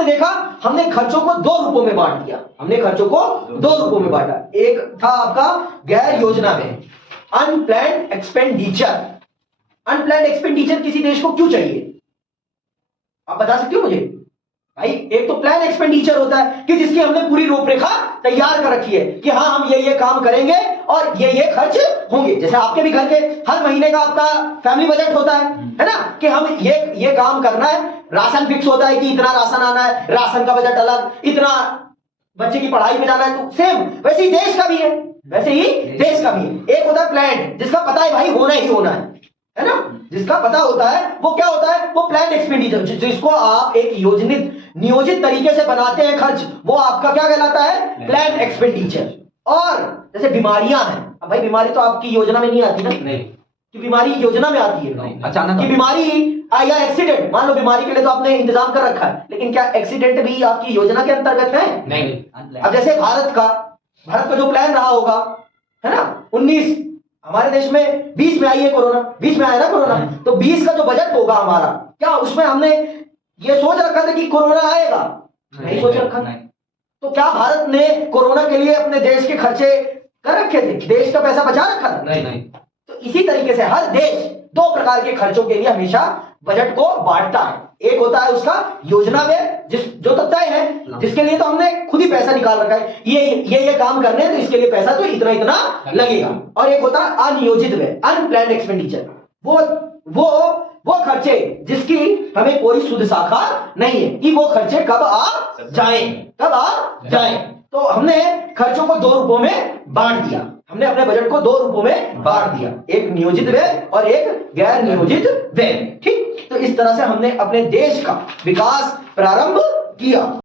आपने देखा हमने खर्चों को दो रूपों में बांट दिया, हमने खर्चों को दो रूपों में बांटा। एक था आपका गैर योजना में, अनप्लैन्ड एक्सपेंडिचर। अनप्लैन्ड एक्सपेंडिचर किसी देश को क्यों चाहिए, आप बता सकते हो मुझे भाई? एक तो प्लान एक्सपेंडिचर होता है कि जिसकी हमने पूरी रूपरेखा तैयार कर रखी है कि हाँ हम ये काम करेंगे और ये खर्च होंगे। जैसे आपके भी घर के हर महीने का आपका फैमिली बजट होता है ना, कि हम ये काम करना है। राशन फिक्स होता है कि इतना राशन आना है, राशन का बजट अलग, इतना बच्चे की पढ़ाई में जाना है। तो सेम वैसे ही देश का भी है, वैसे ही देश का भी है। एक होता है प्लान, जिसका पता है भाई होना ही होना है ना, जिसका पता होता है वो क्या होता है, वो प्लान एक्सपेंडिचर, जिसको आप एक नियोजित तरीके से बनाते हैं खर्च, वो आपका क्या कहलाता है, प्लान एक्सपेंडिचर। और जैसे बीमारियां हैं, अब भाई बीमारी तो आपकी योजना में नहीं आती ना, नहीं कि बीमारी योजना में आती है अचानक की बीमारी या एक्सीडेंट। मान लो बीमारी के लिए तो आपने इंतजाम कर रखा है, लेकिन क्या एक्सीडेंट भी आपकी योजना के अंतर्गत है? नहीं। अब जैसे भारत का जो प्लान रहा होगा है ना, 19 हमारे देश में 20 में आई है कोरोना, 20 में आया ना कोरोना, तो 20 का जो बजट होगा हमारा, क्या उसमें हमने ये सोच रखा था कि कोरोना आएगा? नहीं सोच रखा था। तो क्या भारत ने कोरोना के लिए अपने देश के खर्चे कर रखे थे, देश का पैसा बचा रखा था? नहीं। तो इसी तरीके से हर देश दो प्रकार के खर्चों के लिए हमेशा बजट को बांटता है। एक होता है उसका योजना में, जो तो तय है, जिसके लिए तो हमने खुद ही पैसा निकाल रखा है, ये काम करने हैं तो इसके लिए पैसा तो इतना इतना लगेगा। और एक होता है अनियोजित में, अनप्लैन्ड एक्सपेंडिचर, वो खर्चे जिसकी हमें कोई शुद्ध शाखा नहीं है कि वो खर्चे कब आ जाएं। तो हमने खर्चों को दो रूपों में बांट दिया, हमने अपने बजट को दो रूपों में बांट दिया, एक नियोजित व्यय और एक गैर नियोजित व्यय। ठीक, तो इस तरह से हमने अपने देश का विकास प्रारंभ किया।